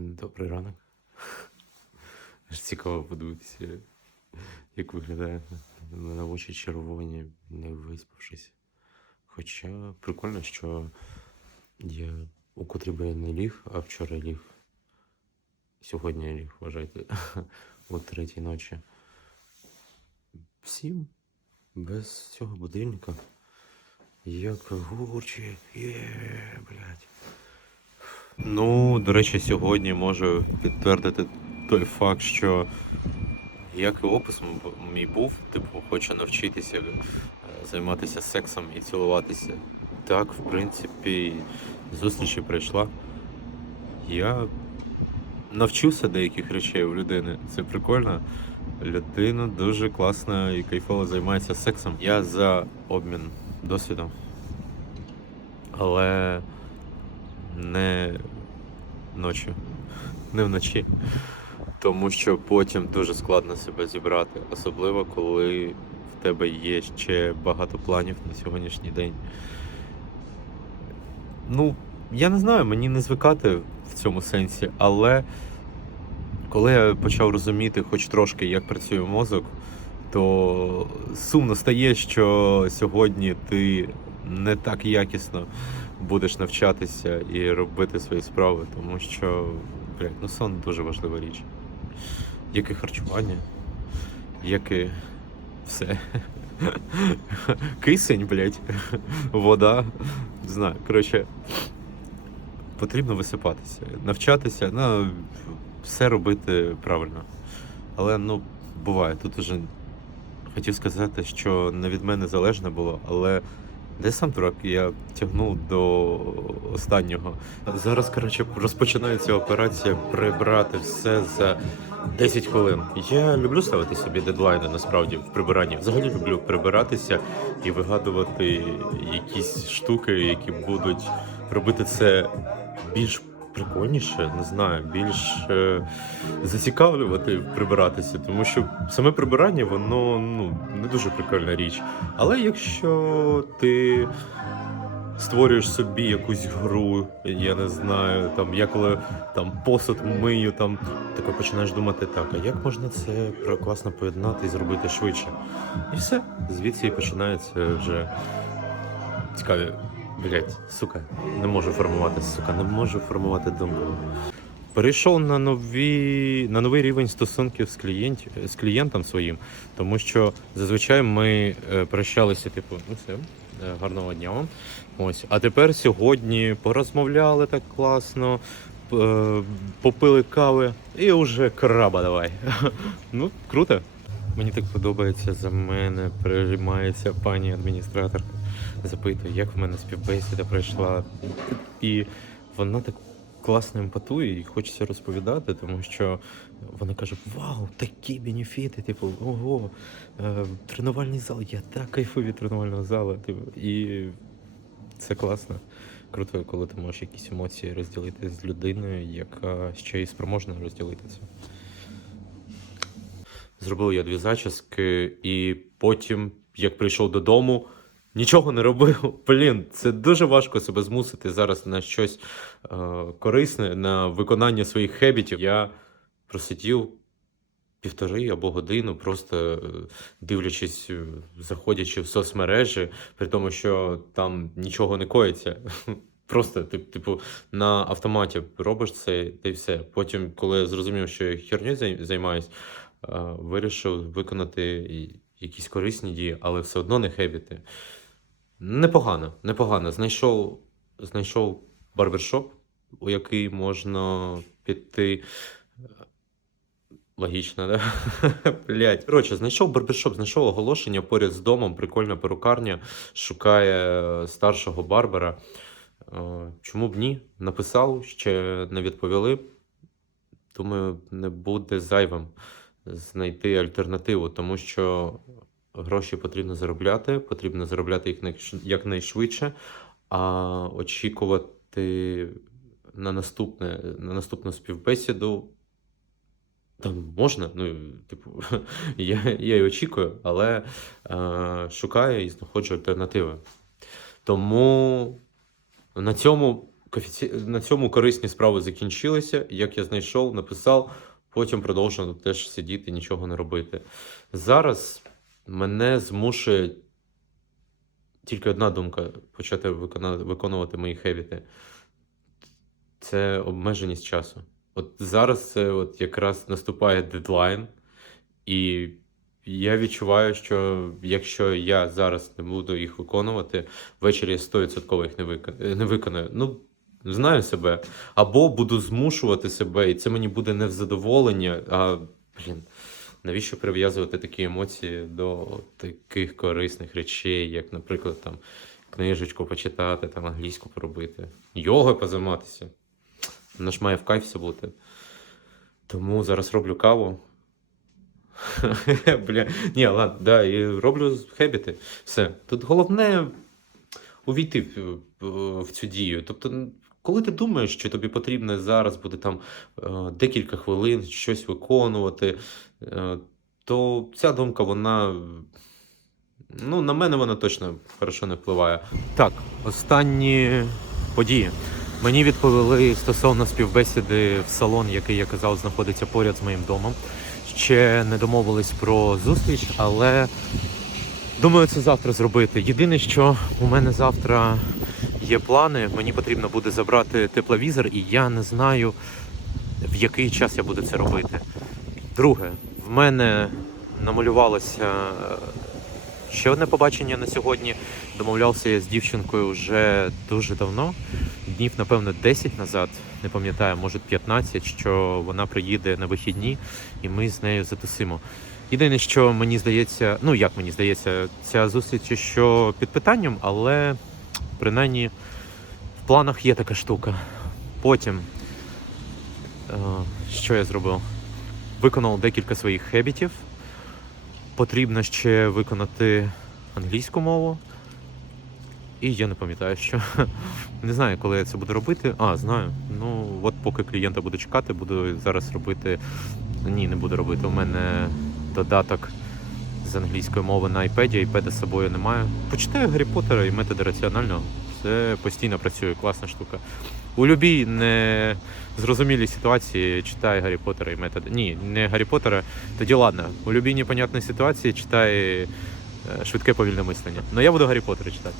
Добрий ранок. Аж цікаво подивитися, як виглядає на очі червоні, не виспавшись. Хоча прикольно, що я у котрі би не ліг, а вчора ліг. Сьогодні я ліг, вважайте, о третій ночі. Всім без цього будильника. Як гурчик, є, блядь. Ну, до речі, сьогодні можу підтвердити той факт, що як і опис мій був, типу, хоче навчитися е, займатися сексом і цілуватися. Так, в принципі, зустріч і прийшла. Я навчився деяких речей у людини. Це прикольно. Людина дуже класно і кайфово займається сексом. Я за обмін досвідом. Але не ночі, не вночі. Тому що потім дуже складно себе зібрати, особливо коли в тебе є ще багато планів на сьогоднішній день. Ну, я не знаю, мені не звикати в цьому сенсі, але коли я почав розуміти хоч трошки, як працює мозок, то сумно стає, що сьогодні ти не так якісно будеш навчатися і робити свої справи, тому що блядь, ну сон дуже важлива річ. Як і харчування, як і все. Кисень, блядь, вода. Не знаю. Коротше, потрібно висипатися, навчатися, ну, все робити правильно. Але ну, буває, тут уже хотів сказати, що не від мене залежне було, але де сам дурак, я тягнув до останнього. Зараз, коротше, розпочинається операція прибрати все за 10 хвилин. Я люблю ставити собі дедлайни насправді в прибиранні. Взагалі люблю прибиратися і вигадувати якісь штуки, які будуть робити це більш прикольніше, не знаю, більш е, зацікавлювати прибиратися, тому що саме прибирання воно ну не дуже прикольна річ. Але якщо ти створюєш собі якусь гру, я не знаю, там я коли там посуд мию, там таке починаєш думати, так, а як можна це класно поєднати і зробити швидше? І все, звідси і починається вже цікаві. Блять, сука, не можу формувати, сука, не можу формувати думку. Перейшов на нові на новий рівень стосунків з клієнт, з клієнтом своїм, тому що зазвичай ми е, прощалися, типу, ну все, е, гарного дня вам. Ось, а тепер сьогодні порозмовляли так класно, е, попили кави і вже краба давай. Ну, круто. Мені так подобається за мене, приймається пані адміністраторка, запитує, як в мене співбесіда пройшла. І вона так класно емпатує і хочеться розповідати, тому що вона каже: Вау, такі бенефіти! Типу, ого, е, тренувальний зал, я так кайфую від тренувального залу. Типу, і це класно. Круто, коли ти можеш якісь емоції розділити з людиною, яка ще й спроможна розділити це. Зробив я дві зачіски, і потім, як прийшов додому, нічого не робив. Блін, це дуже важко себе змусити зараз на щось е, корисне, на виконання своїх хебітів. Я просидів півтори або годину, просто е, дивлячись, е, заходячи в соцмережі, при тому, що там нічого не коїться. Просто, тип- типу, на автоматі робиш це та й все. Потім, коли я зрозумів, що я херню займаюсь, вирішив виконати якісь корисні дії, але все одно не хебіти. Непогано, непогано. Знайшов, знайшов барбершоп, у який можна піти. Логічно, да? Блять. Коротше, знайшов барбершоп, знайшов оголошення поряд з домом, прикольна перукарня, шукає е, старшого барбера. Е, Чому б ні? Написав, ще не відповіли. Думаю, не буде зайвим знайти альтернативу, тому що гроші потрібно заробляти, потрібно заробляти їх якнайшвидше, а очікувати на наступне, на наступну співбесіду. Там можна, ну, типу, я, я й очікую, але е, шукаю і знаходжу альтернативи. Тому на цьому на цьому корисні справи закінчилися. Як я знайшов, написав, потім продовжував теж сидіти, нічого не робити. Зараз мене змушує тільки одна думка почати виконувати мої хебіти. Це обмеженість часу. От зараз це от якраз наступає дедлайн, і я відчуваю, що якщо я зараз не буду їх виконувати, ввечері я 100% їх не виконаю. Ну, знаю себе. Або буду змушувати себе, і це мені буде не в задоволення, а блін. Навіщо прив'язувати такі емоції до таких корисних речей, як, наприклад, там книжечку почитати, там англійську поробити, йогою позайматися. Воно ж має в кайфі бути. Тому зараз роблю каву. Бля, ні, ладно, да, і роблю хебіти. Все. Тут головне увійти в, в цю дію. Тобто, коли ти думаєш, що тобі потрібно зараз буде там е, декілька хвилин щось виконувати, е, то ця думка, вона. Ну, на мене вона точно хорошо не впливає. Так, останні події. Мені відповіли стосовно співбесіди в салон, який я казав, знаходиться поряд з моїм домом. Ще не домовились про зустріч, але думаю, це завтра зробити. Єдине, що у мене завтра є плани, мені потрібно буде забрати тепловізор, і я не знаю, в який час я буду це робити. Друге, в мене намалювалося е, ще одне побачення на сьогодні. Домовлявся я з дівчинкою вже дуже давно, днів, напевно, 10 назад, не пам'ятаю, може 15, що вона приїде на вихідні, і ми з нею затусимо. Єдине, що мені здається, ну як мені здається, ця зустріч що під питанням, але принаймні в планах є така штука. Потім, е, що я зробив? Виконав декілька своїх хебітів. Потрібно ще виконати англійську мову. І я не пам'ятаю, що. Не знаю, коли я це буду робити. А, знаю. Ну, от поки клієнта буду чекати, буду зараз робити. Ні, не буду робити. У мене додаток з англійської мови на iPad, iPad з собою немає. Почитаю Гаррі Поттера і методи раціонального. Це постійно працює, класна штука. У любій незрозумілій ситуації читай Гаррі Поттера і методи. Ні, не Гаррі Поттера, тоді ладно. У любій непонятній ситуації читай е, швидке повільне мислення. Ну я буду Гаррі Поттера читати.